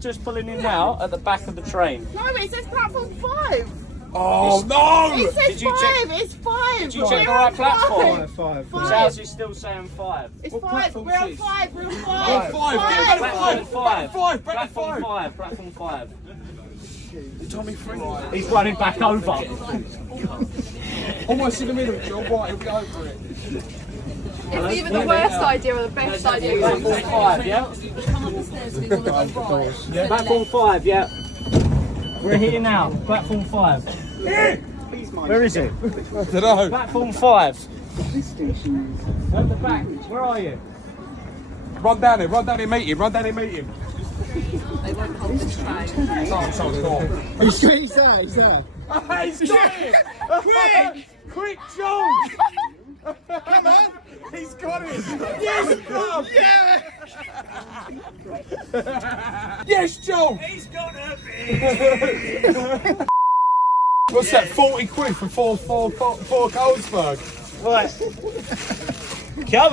Just pulling in now at the back of the train. No, it says platform 5. Oh no! It says Did you 5. check- It's 5. Did you check the right platform? Five. How's he still saying 5? It's What 5. platform We're on six? 5. We're on 5. Platform 5. Platform 5. Platform 5. Tommy Free. He's running back over. Almost in the middle, John. Right, he'll go for it. It's either the worst idea or the best idea. Platform 5, yeah? Platform 5, yeah. We're here now. Platform 5. Where is it? I don't know. Platform 5. At the back. Where are you? Run down here, meet him, They won't hold this train. He's there. He's got it! Quick, John! Come on! He's got it! Yes, John! Yeah! Yes, John! He's gonna be! What's that, 40 quid for four Colesberg? Right. Come